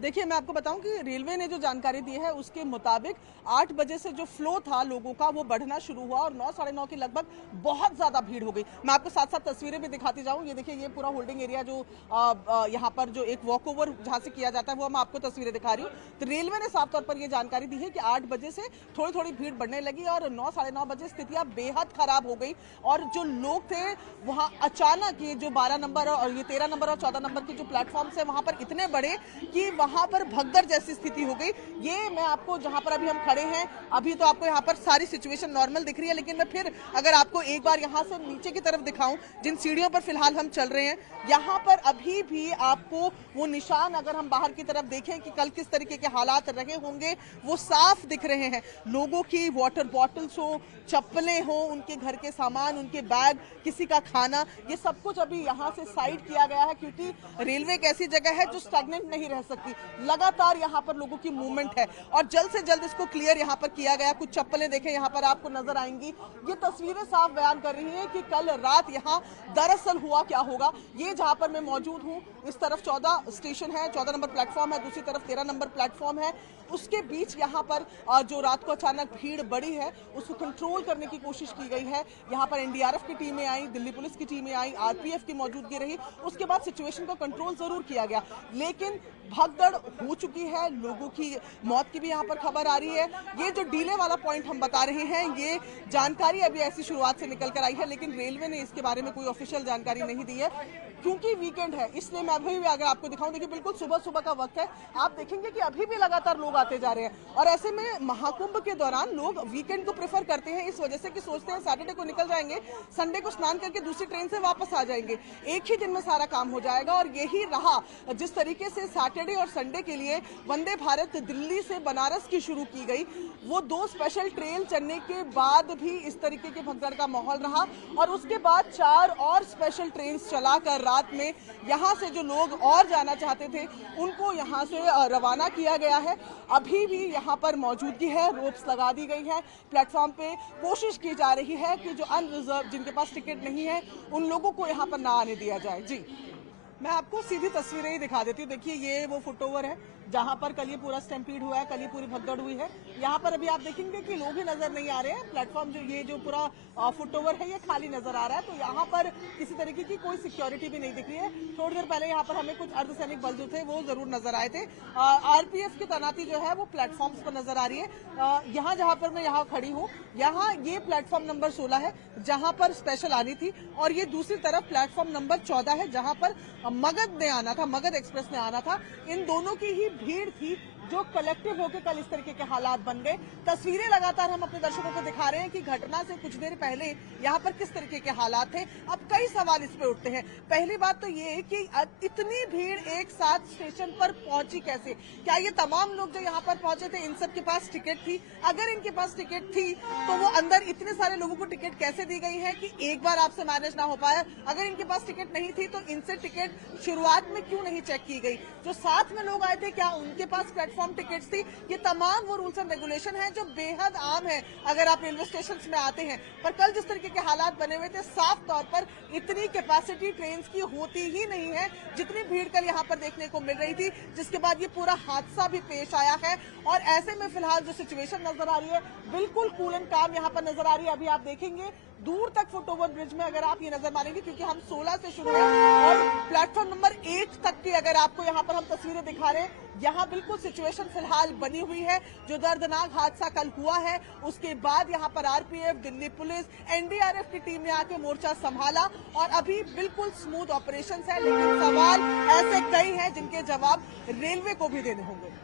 देखिए, मैं आपको बताऊं कि रेलवे ने जो जानकारी दी है उसके मुताबिक 8 बजे से जो फ्लो था लोगों का वो बढ़ना शुरू हुआ और 9 साढ़े 9 के लगभग बहुत ज़्यादा भीड़ हो गई। मैं आपको साथ-साथ तस्वीरें भी दिखाती जाऊं। ये देखिए, ये पूरा होल्डिंग एरिया जो यहाँ पर जो एक वॉक ओवर जहाँ से किया जाता है वो मैं आपको तस्वीरें दिखा रही हूँ। तो रेलवे ने साफ तौर पर ये जानकारी दी है कि 8 बजे से थोड़ी-थोड़ी भीड़ बढ़ने लगी और 9 साढ़े 9 बजे स्थितियाँ बेहद खराब हो गई और जो लोग थे वहाँ अचानक ये जो 12 नंबर और ये 13 नंबर और 14 नंबर के जो प्लेटफॉर्म्स है वहाँ पर इतने बड़े कि वहां पर भगदड़ जैसी स्थिति हो गई। ये मैं आपको जहां पर अभी हम खड़े हैं, अभी तो आपको यहाँ पर सारी सिचुएशन नॉर्मल दिख रही है, लेकिन मैं फिर अगर आपको एक बार यहाँ से नीचे की तरफ दिखाऊं, जिन सीढ़ियों पर फिलहाल हम चल रहे हैं, यहाँ पर अभी भी आपको वो निशान अगर हम बाहर की तरफ देखें कि कल किस तरीके के हालात रहे होंगे, वो साफ दिख रहे हैं। लोगों की वाटर बॉटल्स हो, चप्पलें हो, उनके घर के सामान, उनके बैग, किसी का खाना, ये सब कुछ अभी यहाँ से साइड किया गया है क्योंकि रेलवे एक ऐसी जगह है जो स्टैग्नेंट नहीं रह सकती। लगातार यहाँ पर लोगों की मूवमेंट है और जल्द से जल्द इसको क्लियर यहाँ पर किया गया। कुछ चप्पलें देखें यहाँ पर आपको नजर आएंगी। ये तस्वीरें साफ बयान कर रही हैं कि कल रात यहाँ दरअसल हुआ क्या होगा। ये जहाँ पर मैं मौजूद हूँ, इस तरफ 14 स्टेशन है, 14 नंबर प्लेटफॉर्म है, दूसरी तरफ 13 नंबर प्लेटफॉर्म है। उसके बीच यहाँ पर जो रात को अचानक भीड़ बढ़ी है उसको कंट्रोल करने की कोशिश की गई है। यहाँ पर एनडीआरएफ की टीमें आई, दिल्ली पुलिस की टीमें आई, आरपीएफ की मौजूदगी रही। उसके बाद सिचुएशन को कंट्रोल जरूर किया गया, लेकिन भगदड़ हो चुकी है। लोगों की मौत की भी यहाँ पर खबर आ रही है। ये जो डीले वाला पॉइंट हम बता रहे हैं, ये जानकारी अभी ऐसी शुरुआत से निकल कर आई है, लेकिन रेलवे ने इसके बारे में कोई ऑफिशियल जानकारी नहीं दी है क्योंकि वीकेंड है। इसलिए मैं अभी भी अगर आपको दिखाऊं, देखिए बिल्कुल सुबह सुबह का वक्त है, आप देखेंगे कि अभी भी लगातार लोग आते जा रहे हैं और ऐसे में महाकुंभ के दौरान लोग वीकेंड को प्रेफर करते हैं इस वजह से कि सोचते हैं सैटरडे को निकल जाएंगे, संडे को स्नान करके दूसरी ट्रेन से वापस आ जाएंगे, एक ही दिन में सारा काम हो जाएगा। और यही रहा जिस तरीके से सैटरडे और संडे के लिए वंदे भारत दिल्ली से बनारस की शुरू की गई, वो 2 स्पेशल ट्रेन चलने के बाद भी इस तरीके के भगदड़ का माहौल रहा और उसके बाद 4 और स्पेशल ट्रेन चलाकर रात में यहाँ से जो लोग और जाना चाहते थे उनको यहाँ से रवाना किया गया है। अभी भी यहाँ पर मौजूदगी है, रोप्स लगा दी गई है प्लेटफॉर्म पे। कोशिश की जा रही है कि जो अनरिजर्व जिनके पास टिकट नहीं है उन लोगों को यहाँ पर ना आने दिया जाए। जी, मैं आपको सीधी तस्वीरें ही दिखा देती हूँ। देखिए, ये वो फुटओवर है जहाँ पर कल ये पूरा स्टैम्पीड हुआ है, कल ये पूरी भगदड़ हुई है। यहाँ पर अभी आप देखेंगे कि लोग ही नजर नहीं आ रहे हैं। प्लेटफॉर्म जो ये जो पूरा फुटओवर है ये खाली नजर आ रहा है, तो यहाँ पर किसी तरीके की कोई सिक्योरिटी भी नहीं दिख रही है। थोड़ी देर पहले यहाँ पर हमें कुछ अर्धसैनिक बल जो थे वो जरूर नजर आए थे। आरपीएफ की तैनाती जो है वो प्लेटफॉर्म्स पर नजर आ रही है। यहाँ जहाँ पर मैं यहाँ खड़ी हूँ, यहाँ ये प्लेटफॉर्म नंबर 16 है जहाँ पर स्पेशल आनी थी और ये दूसरी तरफ प्लेटफॉर्म नंबर 14 है जहाँ पर मगध ने आना था, मगध एक्सप्रेस ने आना था। इन दोनों की ही भीड़ थी जो कलेक्टिव होकर कल इस तरीके के हालात बन गए। तस्वीरें लगातार हम अपने दर्शकों को दिखा रहे हैं कि घटना से कुछ देर पहले यहाँ पर किस तरीके के हालात थे। अब कई सवाल इस पे उठते हैं। पहली बात तो ये कि इतनी भीड़ एक साथ स्टेशन पर पहुंची कैसे? क्या ये तमाम लोग जो यहाँ पर पहुंचे थे इन सब के पास टिकट थी? अगर इनके पास टिकट थी तो वो अंदर इतने सारे लोगों को टिकट कैसे दी गई है कि एक बार आपसे मैनेज ना हो पाया? अगर इनके पास टिकट नहीं थी तो इनसे टिकट शुरुआत में क्यों नहीं चेक की गई? जो साथ में लोग आए थे क्या उनके पास प्लेटफॉर्म टिकट्स थी? ये तमाम वो रूल्स एंड रेगुलेशन है जो बेहद आम है अगर आप रेलवे स्टेशन में आते हैं। पर कल जिस तरीके के हालात बने हुए थे, साफ तौर पर इतनी कैपेसिटी ट्रेन की होती ही नहीं है जितनी भीड़ कल यहाँ पर देखने को मिल रही थी, जिसके बाद ये पूरा हादसा भी पेश आया है। और ऐसे में फिलहाल जो सिचुएशन नजर आ रही है बिल्कुल कूल एंड काम यहाँ पर नजर आ रही है। अभी आप देखेंगे दूर तक फुटओवर ब्रिज में अगर आप ये नजर मारेंगे, क्योंकि हम 16 से शुरू है और प्लेटफॉर्म नंबर 8 तक की अगर आपको यहाँ पर हम तस्वीरें दिखा रहे हैं, यहाँ बिल्कुल सिचुएशन फिलहाल बनी हुई है। जो दर्दनाक हादसा कल हुआ है उसके बाद यहाँ पर आरपीएफ, दिल्ली पुलिस, एनडीआरएफ की टीम ने आके मोर्चा संभाला और अभी बिल्कुल स्मूथ ऑपरेशन है। लेकिन सवाल ऐसे कई हैं जिनके जवाब रेलवे को भी देने होंगे।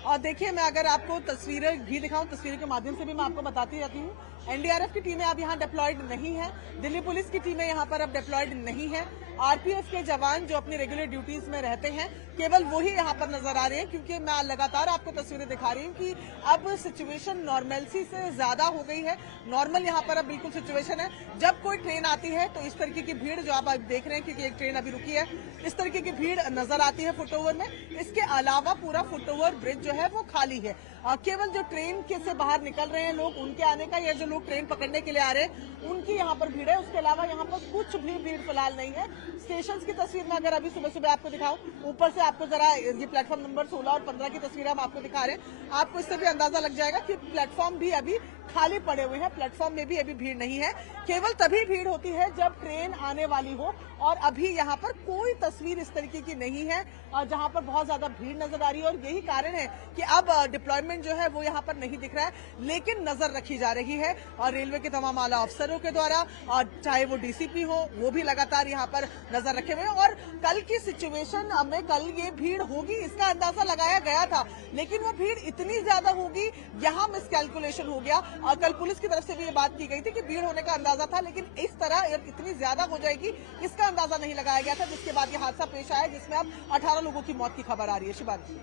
और देखिए, मैं अगर आपको तस्वीरें भी दिखाऊं, तस्वीरों के माध्यम से भी मैं आपको बताती रहती हूँ। एनडीआरएफ की टीमें अब यहाँ डिप्लॉयड नहीं है, दिल्ली पुलिस की टीमें यहाँ पर अब डिप्लॉयड नहीं है। आरपीएफ के जवान जो अपनी रेगुलर ड्यूटीज में रहते हैं केवल वही यहाँ पर नजर आ रहे हैं, क्योंकि मैं लगातार आपको तस्वीरें दिखा रही हूँ कि अब सिचुएशन नॉर्मलसी से ज्यादा हो गई है। नॉर्मल यहाँ पर अब बिल्कुल सिचुएशन है। जब कोई ट्रेन आती है तो इस तरीके की भीड़ जो आप देख रहे हैं, क्योंकि एक ट्रेन अभी रुकी है, इस तरीके की भीड़ नजर आती है फुटओवर में। इसके अलावा पूरा फुटओवर ब्रिज जो है वो खाली है। केवल जो ट्रेन के से बाहर निकल रहे हैं लोग उनके आने का, या जो लोग ट्रेन पकड़ने के लिए आ रहे हैं उनकी यहाँ पर भीड़ है। उसके अलावा यहाँ पर कुछ भी भीड़ फिलहाल नहीं है। स्टेशन की तस्वीर में अगर अभी सुबह सुबह आपको दिखाऊं, ऊपर से आपको जरा ये प्लेटफॉर्म नंबर 16 और 15 की तस्वीर हम आपको दिखा रहे हैं। आपको इससे भी अंदाजा लग जाएगा कि प्लेटफॉर्म भी अभी खाली पड़े हुए हैं, प्लेटफॉर्म में भी अभी भीड़ नहीं है। केवल तभी भीड़ होती है जब ट्रेन आने वाली हो, और अभी यहाँ पर कोई तस्वीर इस तरीके की नहीं है जहाँ पर बहुत ज्यादा भीड़ नजर आ रही है। और यही कारण है कि अब डिप्लॉयमेंट जो है वो यहाँ पर नहीं दिख रहा है, लेकिन नजर रखी जा रही है और रेलवे के तमाम आला अफसरों के द्वारा, और चाहे वो डीसीपी हो वो भी लगातार यहाँ पर नजर रखे हुए हैं। और कल की सिचुएशन में कल ये भीड़ होगी इसका अंदाजा लगाया गया था, लेकिन वो भीड़ इतनी ज्यादा होगी यहाँ मिसकैलकुलेशन हो गया। और कल पुलिस की तरफ से भी ये बात की गई थी कि भीड़ होने का अंदाजा था, लेकिन इस तरह इतनी ज्यादा हो जाएगी इसका अंदाजा नहीं लगाया गया था, जिसके बाद ये हादसा पेश आया जिसमें अब 18 लोगों की मौत की खबर आ रही है। शिवानी।